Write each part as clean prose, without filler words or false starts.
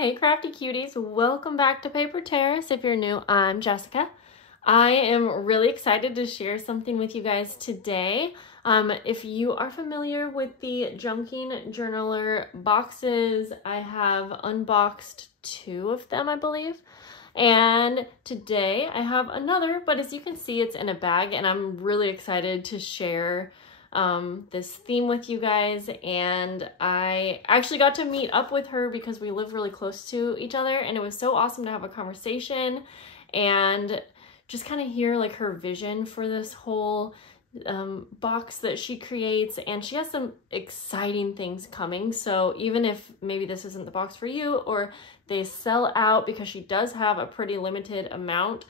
Hey crafty cuties, welcome back to Paper Terrace. If you're new, I'm Jessica. I am really excited to share something with you guys today. If you are familiar with the Junking Journaler boxes, I have unboxed 2 of them, I believe. And today I have another, but as you can see, it's in a bag, and I'm really excited to share this theme with you guys. And I actually got to meet up with her because we live really close to each other, and it was so awesome to have a conversation and just kind of hear like her vision for this whole box that she creates. And she has some exciting things coming, so even if maybe this isn't the box for you or they sell out, because she does have a pretty limited amount,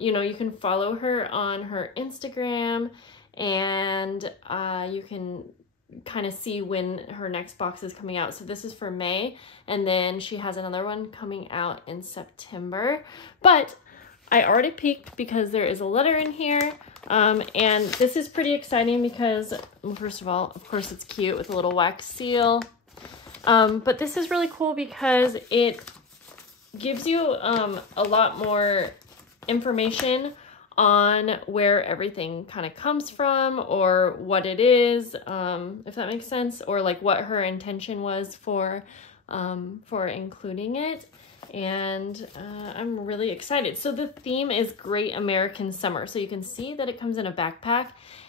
you know, you can follow her on her Instagram, and you can kind of see when her next box is coming out. So this is for May, and then she has another one coming out in September. But I already peeked because there is a letter in here, and this is pretty exciting because, well, first of all, of course, it's cute with a little wax seal, but this is really cool because it gives you a lot more information on where everything kind of comes from, or what it is, if that makes sense, or like what her intention was for including it. And I'm really excited. So the theme is Great American Summer. So you can see that it comes in a backpack,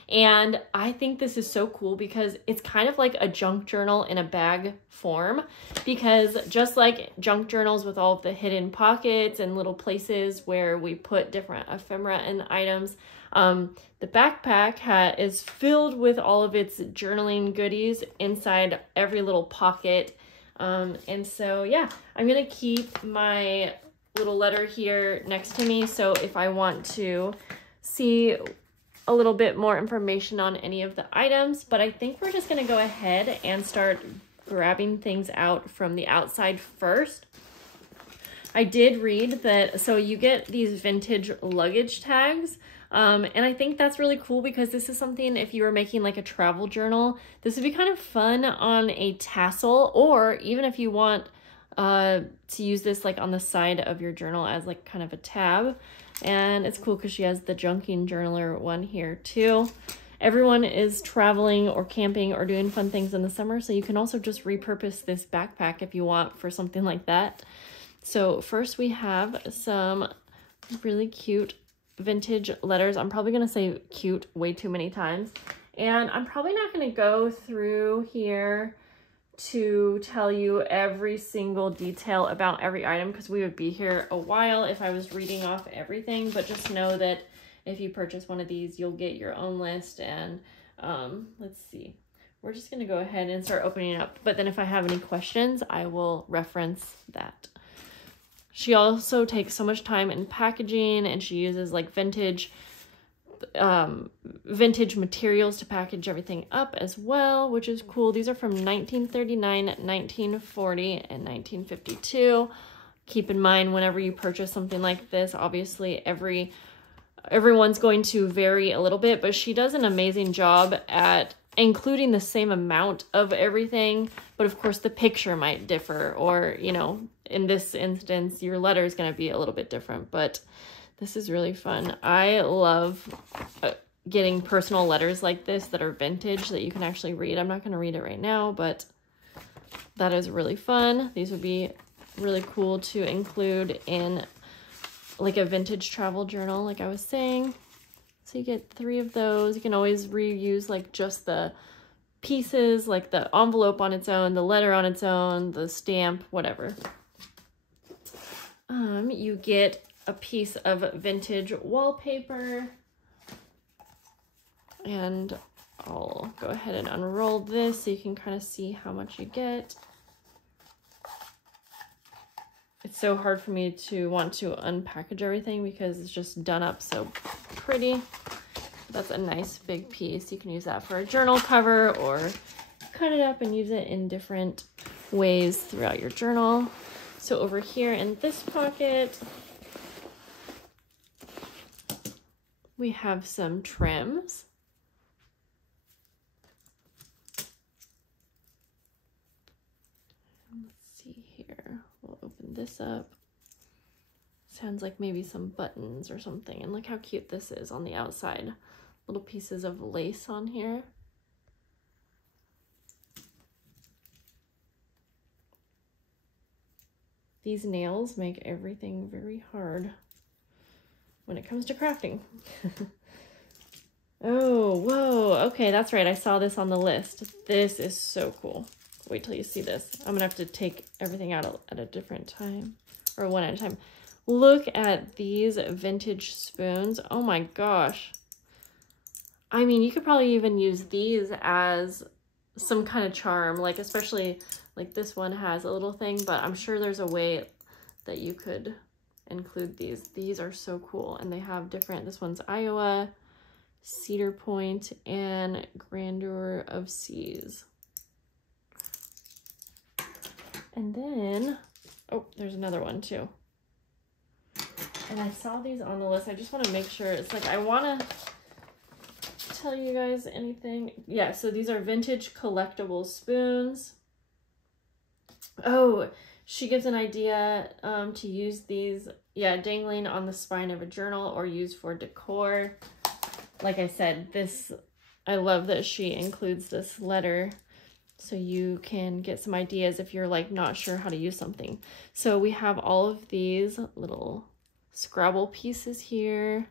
and I think this is so cool because it's kind of like a junk journal in a bag form, because just like junk journals with all of the hidden pockets and little places where we put different ephemera and items, the backpack is filled with all of its journaling goodies inside every little pocket. And so, yeah, I'm going to keep my little letter here next to me, so if I want to see a little bit more information on any of the items. But I think we're just going to go ahead and start grabbing things out from the outside first. I did read that, so you get these vintage luggage tags. And I think that's really cool because this is something, if you were making like a travel journal, this would be kind of fun on a tassel, or even if you want to use this like on the side of your journal as like kind of a tab. And it's cool because she has the Junking Journaler one here too. Everyone is traveling or camping or doing fun things in the summer, so you can also just repurpose this backpack if you want for something like that. So first we have some really cute vintage letters. I'm probably going to say cute way too many times, and I'm probably not going to go through here to tell you every single detail about every item, because we would be here a while if I was reading off everything. But just know that if you purchase one of these, you'll get your own list. And let's see, we're just going to go ahead and start opening it up, but then if I have any questions, I will reference that. She also takes so much time in packaging, and she uses like vintage materials to package everything up as well, which is cool. These are from 1939, 1940, and 1952. Keep in mind, whenever you purchase something like this, obviously everyone's going to vary a little bit, but she does an amazing job at including the same amount of everything. But of course the picture might differ, or, you know, in this instance, your letter is going to be a little bit different. But this is really fun. I love getting personal letters like this that are vintage that you can actually read. I'm not going to read it right now, but that is really fun. These would be really cool to include in like a vintage travel journal, like I was saying. So you get 3 of those. You can always reuse like just the pieces, like the envelope on its own, the letter on its own, the stamp, whatever. You get a piece of vintage wallpaper, and I'll go ahead and unroll this so you can kind of see how much you get. It's so hard for me to want to unpackage everything because it's just done up so pretty. That's a nice big piece. You can use that for a journal cover, or cut it up and use it in different ways throughout your journal. So over here in this pocket, we have some trims. Let's see here. We'll this up. Sounds like maybe some buttons or something. And look how cute this is on the outside. Little pieces of lace on here. These nails make everything very hard when it comes to crafting. Oh, whoa. Okay, that's right. I saw this on the list. This is so cool. Wait till you see this. I'm gonna have to take everything out at a different time, or one at a time. Look at these vintage spoons. Oh my gosh. I mean, you could probably even use these as some kind of charm, like especially like this one has a little thing, but I'm sure there's a way that you could include these. These are so cool, and they have different, this one's Iowa, Cedar Point, and Grandeur of Seas. And then, oh, there's another one too. And I saw these on the list. I just want to make sure. It's like, I want to tell you guys anything. Yeah, so these are vintage collectible spoons. Oh, she gives an idea to use these, yeah, dangling on the spine of a journal or used for decor. Like I said, this, I love that she includes this letter so you can get some ideas if you're like not sure how to use something. So we have all of these little Scrabble pieces here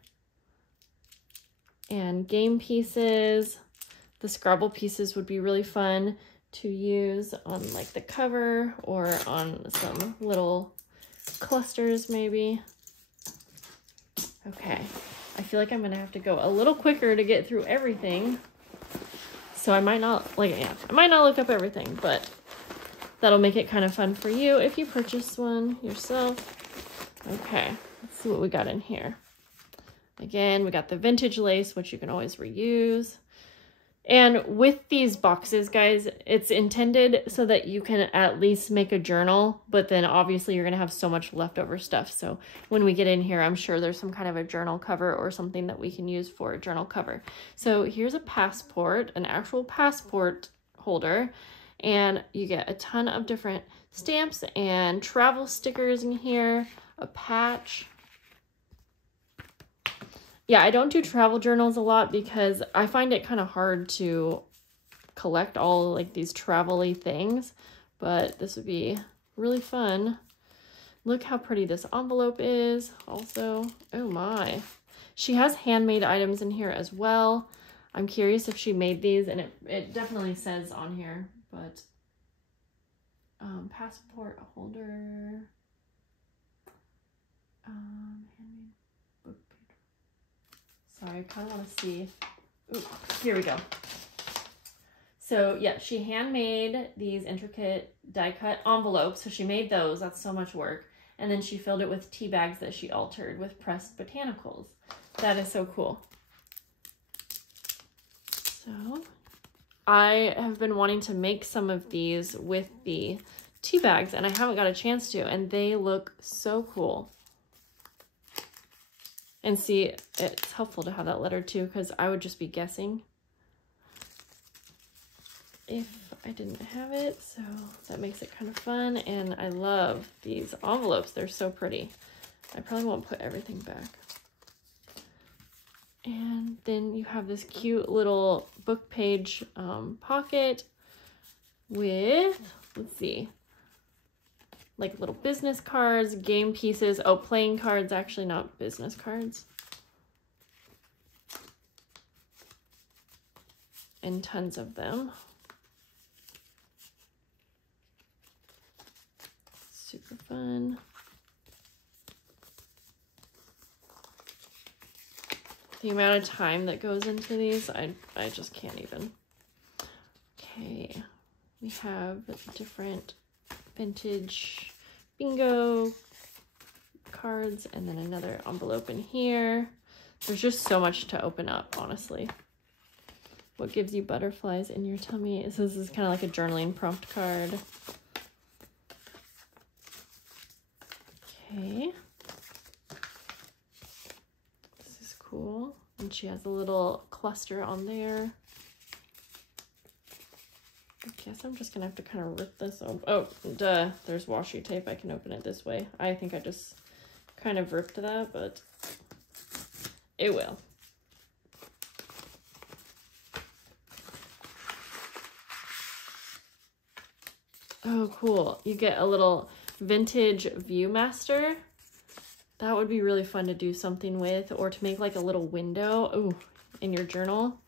and game pieces. The Scrabble pieces would be really fun to use on like the cover or on some little clusters maybe. Okay, I feel like I'm gonna have to go a little quicker to get through everything. So I might not, like, yeah, I might not look up everything, but that'll make it kind of fun for you if you purchase one yourself. Okay, let's see what we got in here. Again, we got the vintage lace, which you can always reuse. And with these boxes, guys, it's intended so that you can at least make a journal, but then obviously you're going to have so much leftover stuff. So when we get in here, I'm sure there's some kind of a journal cover or something that we can use for a journal cover. So here's a passport, an actual passport holder, and you get a ton of different stamps and travel stickers in here, a patch. Yeah, I don't do travel journals a lot because I find it kind of hard to collect all like these travel-y things, but this would be really fun. Look how pretty this envelope is also. Oh my. She has handmade items in here as well. I'm curious if she made these, and it definitely says on here, but passport holder, handmade book page. Sorry, I kind of want to see. Ooh, here we go. So yeah, she handmade these intricate die cut envelopes. So she made those. That's so much work. And then she filled it with tea bags that she altered with pressed botanicals. That is so cool. So I have been wanting to make some of these with the tea bags, and I haven't got a chance to, and they look so cool. And see, it's helpful to have that letter too, because I would just be guessing if I didn't have it. So that makes it kind of fun. And I love these envelopes. They're so pretty. I probably won't put everything back. And then you have this cute little book page pocket with, let's see, like little business cards, game pieces. Oh, playing cards, actually, not business cards. And tons of them. Super fun. The amount of time that goes into these, I just can't even. Okay, we have different vintage bingo cards, and then another envelope in here. There's just so much to open up, honestly. What gives you butterflies in your tummy? So this is kind of like a journaling prompt card. Okay. This is cool. And she has a little cluster on there. Guess I'm just gonna have to kind of rip this open. Oh, duh, there's washi tape. I can open it this way. I think I just kind of ripped that, but it will. Oh, cool. You get a little vintage Viewmaster. That would be really fun to do something with, or to make like a little window, ooh, in your journal.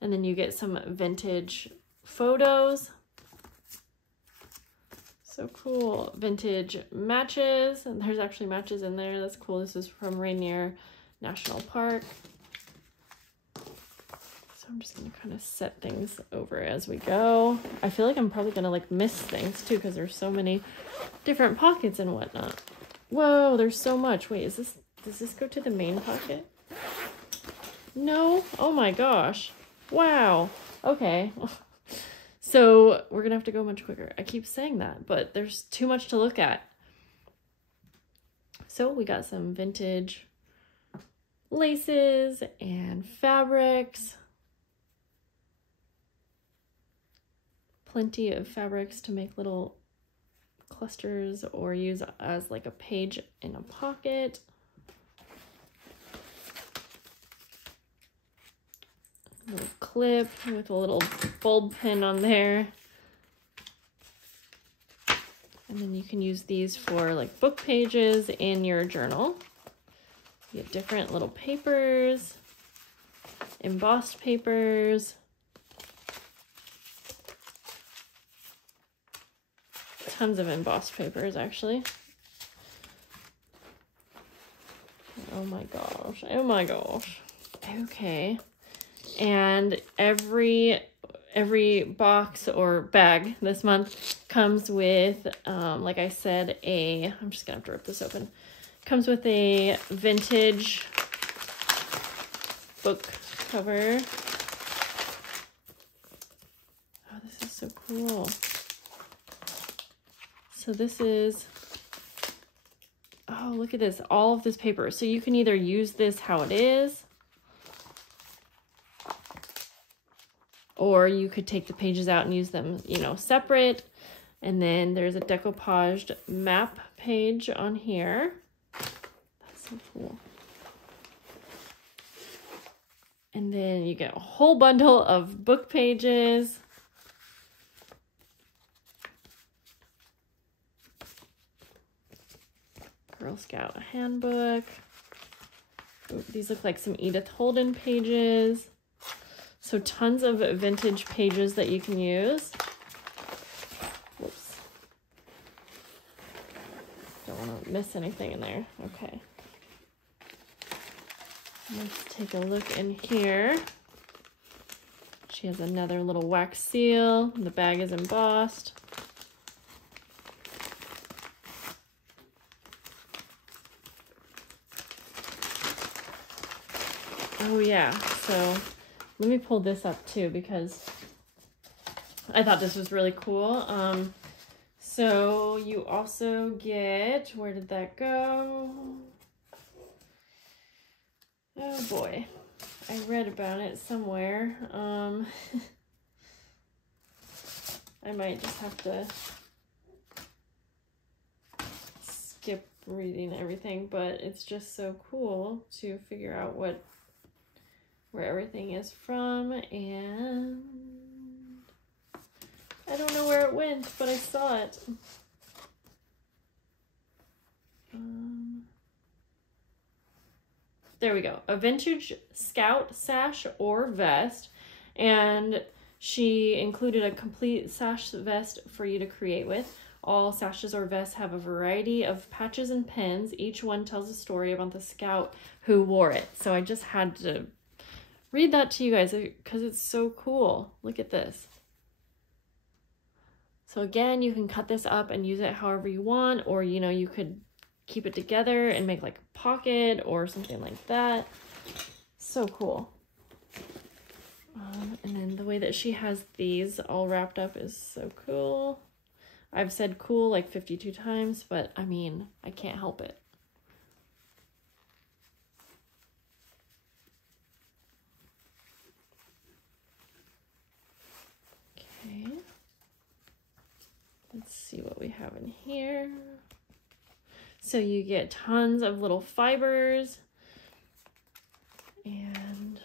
And then you get some vintage photos. So cool. Vintage matches. And there's actually matches in there. That's cool. This is from Rainier National Park. So I'm just going to kind of set things over as we go. I feel like I'm probably going to like miss things too, because there's so many different pockets and whatnot. Whoa, there's so much. Wait, does this go to the main pocket? No? Oh my gosh. Wow. Okay. So we're going to have to go much quicker. I keep saying that, but there's too much to look at. So we got some vintage laces and fabrics. Plenty of fabrics to make little clusters or use as like a page in a pocket. A little clip with a little bulb pin on there. And then you can use these for like book pages in your journal. You get different little papers, embossed papers. Tons of embossed papers, actually. Oh my gosh. Oh my gosh. Okay. And every box or bag this month comes with, like I said, I'm just gonna have to rip this open. Comes with a vintage book cover. Oh, this is so cool. So this is, oh, look at this, all of this paper. So you can either use this how it is, or you could take the pages out and use them, you know, separate. And then there's a decoupaged map page on here. That's so cool. And then you get a whole bundle of book pages. Girl Scout handbook. Ooh, these look like some Edith Holden pages. So tons of vintage pages that you can use. Whoops. Don't want to miss anything in there. Okay. Let's take a look in here. She has another little wax seal. The bag is embossed. Oh yeah, so let me pull this up too, because I thought this was really cool. So you also get, where did that go? Oh boy, I read about it somewhere. I might just have to skip reading everything, but it's just so cool to figure out where everything is from, and I don't know where it went, but I saw it. There we go. A vintage scout sash or vest, and she included a complete sash vest for you to create with. All sashes or vests have a variety of patches and pins. Each one tells a story about the scout who wore it. So I just had to read that to you guys because it's so cool. Look at this. So again, you can cut this up and use it however you want, or you know, you could keep it together and make like a pocket or something like that. So cool. And then the way that she has these all wrapped up is so cool. I've said cool like 52 times, but I mean, I can't help it. Okay. Let's see what we have in here. So you get tons of little fibers and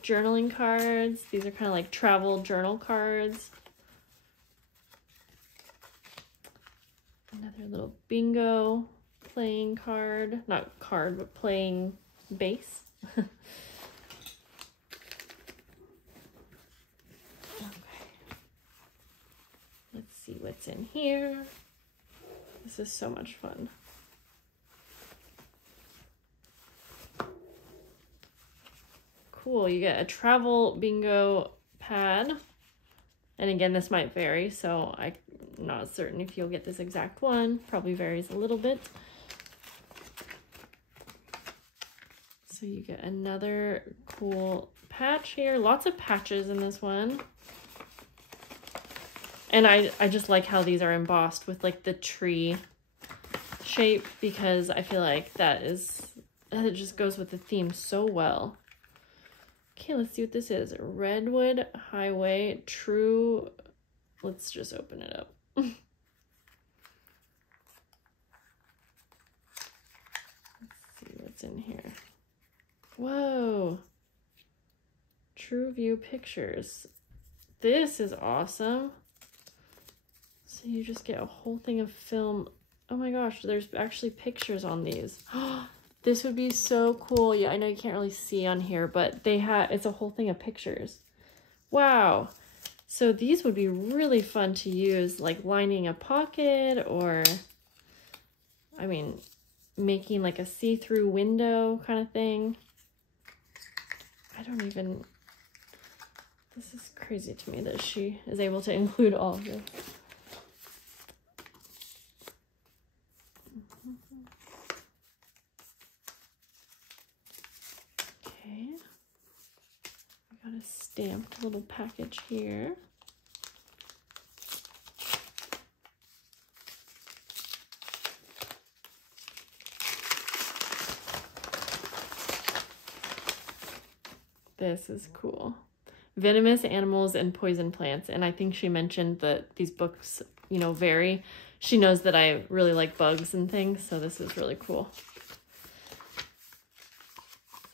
journaling cards. These are kind of like travel journal cards. Another little bingo playing card. Not card, but playing base. Okay. Let's see what's in here. This is so much fun. Cool, you get a travel bingo pad. And again, this might vary, so I'm not certain if you'll get this exact one. Probably varies a little bit. So you get another cool patch here. Lots of patches in this one. And I just like how these are embossed with like the tree shape, because I feel like it just goes with the theme so well. Okay, let's see what this is. Redwood Highway True. Let's just open it up. Let's see what's in here. Whoa. True View Pictures. This is awesome. So you just get a whole thing of film. Oh my gosh, there's actually pictures on these. This would be so cool. Yeah, I know you can't really see on here, but it's a whole thing of pictures. Wow. So these would be really fun to use, like lining a pocket, or, I mean, making like a see-through window kind of thing. This is crazy to me that she is able to include all of this. Okay. I got a stamped little package here. This is cool. Venomous Animals and Poison Plants. And I think she mentioned that these books, you know, vary. She knows that I really like bugs and things, so this is really cool.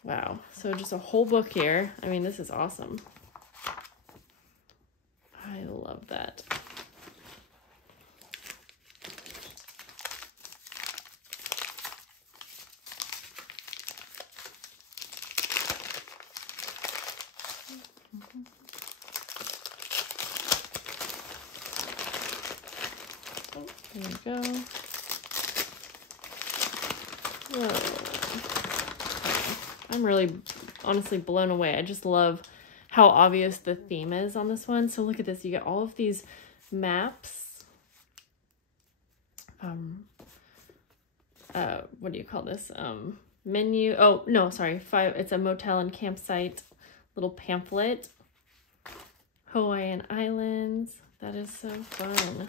Wow. So just a whole book here. I mean, this is awesome. I love that. Oh, there we go. Whoa. I'm really honestly blown away. I just love how obvious the theme is on this one. So look at this. You get all of these maps. What do you call this? Menu. Oh, no, sorry. It's a motel and campsite little pamphlet. Hawaiian Islands. That is so fun.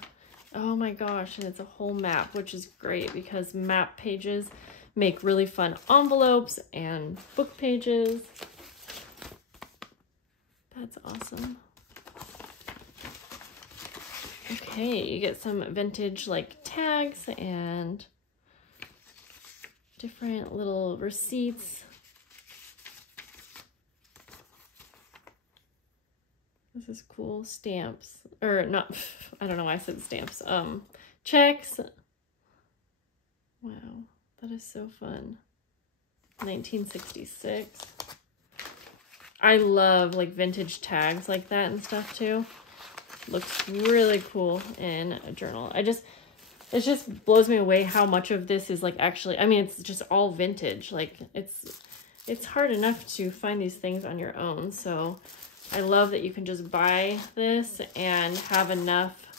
Oh my gosh. And it's a whole map, which is great because map pages make really fun envelopes and book pages. That's awesome. Okay, you get some vintage like tags and different little receipts. This is cool. Stamps, or not, I don't know why I said stamps. Checks. Wow. That is so fun. 1966. I love like vintage tags like that and stuff too. Looks really cool in a journal. It just blows me away how much of this is like actually, I mean, it's just all vintage. Like it's hard enough to find these things on your own. So I love that you can just buy this and have enough.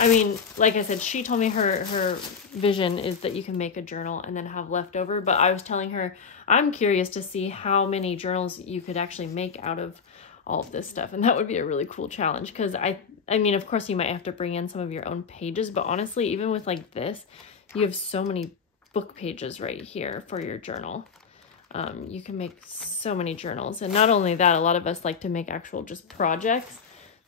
I mean, like I said, she told me her vision is that you can make a journal and then have leftover. But I was telling her, I'm curious to see how many journals you could actually make out of all of this stuff. And that would be a really cool challenge. Because I mean, of course, you might have to bring in some of your own pages. But honestly, even with like this, you have so many book pages right here for your journal. You can make so many journals. And not only that, a lot of us like to make actual just projects.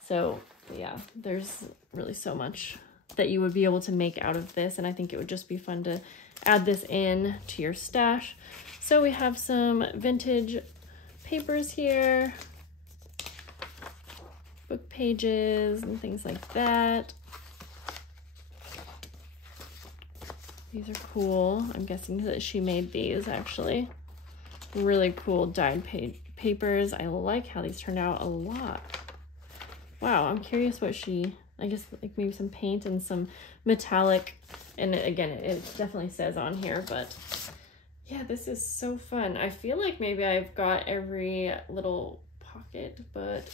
So yeah, there's really so much that you would be able to make out of this, and I think it would just be fun to add this in to your stash. So we have some vintage papers here, book pages and things like that. These are cool. I'm guessing that she made these actually. Really cool dyed papers. I like how these turned out a lot. Wow, I'm curious what she, I guess like maybe some paint and some metallic, and again, it definitely says on here, but yeah, this is so fun. I feel like maybe I've got every little pocket, but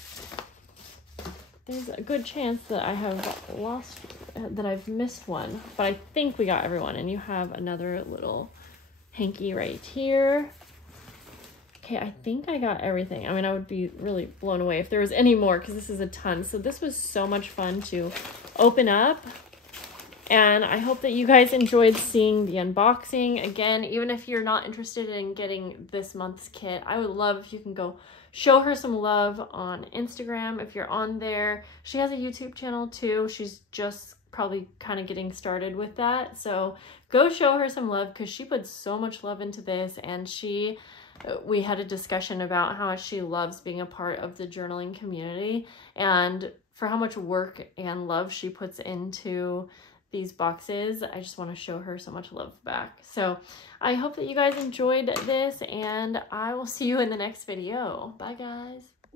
there's a good chance that I have lost, that I've missed one, but I think we got everyone. And you have another little hanky right here. Okay, I think I got everything. I mean, I would be really blown away if there was any more, because this is a ton. So this was so much fun to open up. And I hope that you guys enjoyed seeing the unboxing. Again, even if you're not interested in getting this month's kit, I would love if you can go show her some love on Instagram if you're on there. She has a YouTube channel too. She's just probably kind of getting started with that. So go show her some love, because she put so much love into this, and we had a discussion about how much she loves being a part of the journaling community, and for how much work and love she puts into these boxes. I just want to show her so much love back. So I hope that you guys enjoyed this, and I will see you in the next video. Bye guys.